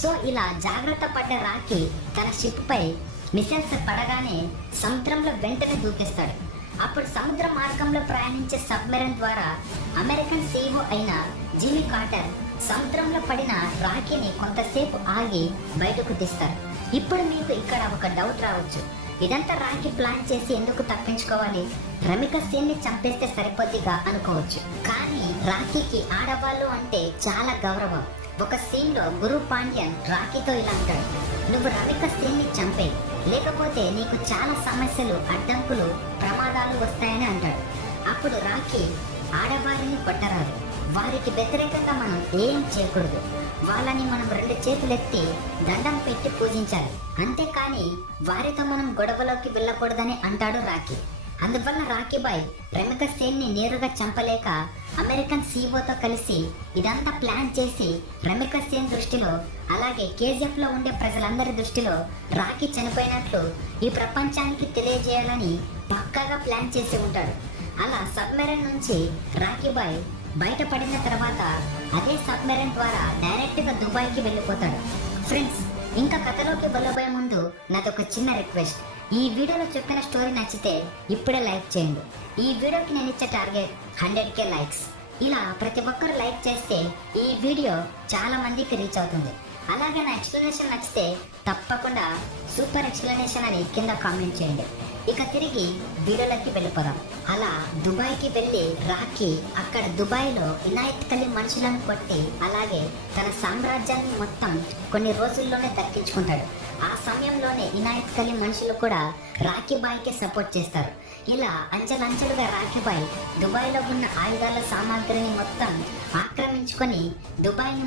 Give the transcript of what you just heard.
So ఇలా జాగ్రత్త పడ్డ రాకీ తన షిప్ పై మిసైల్స్ పడగానే సముద్రంలో వెంటనే దూకేస్తాడు. అప్పుడు సముద్ర మార్గంలో ప్రయాణించే సబ్మెరైన్ ద్వారా అమెరికన్ సీఈఓ అయిన జిమ్మీ కార్టర్ సముద్రంలో పడిన రాకీని కొంతసేపు ఆగి బయటకు తీస్తారు. ఇప్పుడు మీకు ఇక్కడ ఒక డౌట్ రావచ్చు, ఇదంతా రాకీ ప్లాన్ చేసి ఎందుకు తప్పించుకోవాలి, రమిక సేన్ని చంపేస్తే సరిపోద్దిగా అనుకోవచ్చు. కానీ రాకీకి ఆడవాళ్ళు అంటే చాలా గౌరవం. ఒక సీన్ లో గురు పాండ్యన్ రాకీతో ఇలా అంటాడు, నువ్వు రమిక సేన్ని చంపే, లేకపోతే నీకు చాలా సమస్యలు, అడ్డంకులు, ప్రమాదాలు వస్తాయని అంటాడు. అప్పుడు రాకీ, ఆడవారిని కొట్టరాదు, వారికి వ్యతిరేకంగా మనం ఏం చేయకూడదు, వాళ్ళని మనం 2 చేతులెత్తి దండం పెట్టి పూజించాలి, అంతేకాని వారితో మనం గొడవలోకి వెళ్ళకూడదని అంటాడు రాకీ. అందువల్ల రాకీబాయ్ రమిక సేన్ని నేరుగా చంపలేక అమెరికన్ సీఈఓతో కలిసి ఇదంతా ప్లాన్ చేసి రమిక సేన్ దృష్టిలో, అలాగే కేజీఎఫ్ లో ఉండే ప్రజలందరి దృష్టిలో రాకీ చనిపోయినట్లు ఈ ప్రపంచానికి తెలియజేయాలని పక్కాగా ప్లాన్ చేసి ఉంటాడు. అలా సబ్మెరైన్ నుంచి రాకీబాయ్ బయటపడిన తర్వాత అదే సబ్మెరైన్ ద్వారా డైరెక్ట్గా దుబాయ్కి వెళ్ళిపోతాడు. ఫ్రెండ్స్, ఇంకా కథలోకి వెళ్ళబోయే ముందు నాదొక చిన్న రిక్వెస్ట్, ఈ వీడియోలో చెప్పిన స్టోరీ నచ్చితే ఇప్పుడే లైక్ చేయండి. ఈ వీడియోకి నేను ఇచ్చే టార్గెట్ 100K లైక్స్. ఇలా ప్రతి ఒక్కరు లైక్ చేస్తే ఈ వీడియో చాలా మందికి రీచ్ అవుతుంది. అలాగే నా ఎక్స్ప్లెనేషన్ నచ్చితే తప్పకుండా సూపర్ ఎక్స్ప్లెనేషన్ అని కింద కామెంట్ చేయండి. ఇక తిరిగి వీడియోలోకి వెళ్ళిపోదాం. అలా దుబాయ్కి వెళ్ళి రాకీ అక్కడ దుబాయ్లో ఇనాయత్ కలీ మనుషులను కొట్టి అలాగే తన సామ్రాజ్యాన్ని మొత్తం కొన్ని రోజుల్లోనే దక్కించుకుంటాడు. ఆ సమయంలోనే ఇనాయత్ కలీ మనుషులు కూడా రాకీబాయ్కి సపోర్ట్ చేస్తారు. ఇలా అంచెలంచెలుగా రాకీబాయ్ దుబాయ్లో ఉన్న ఆయుధాల సామాగ్రిని మొత్తం ఆక్రమించుకొని దుబాయ్ని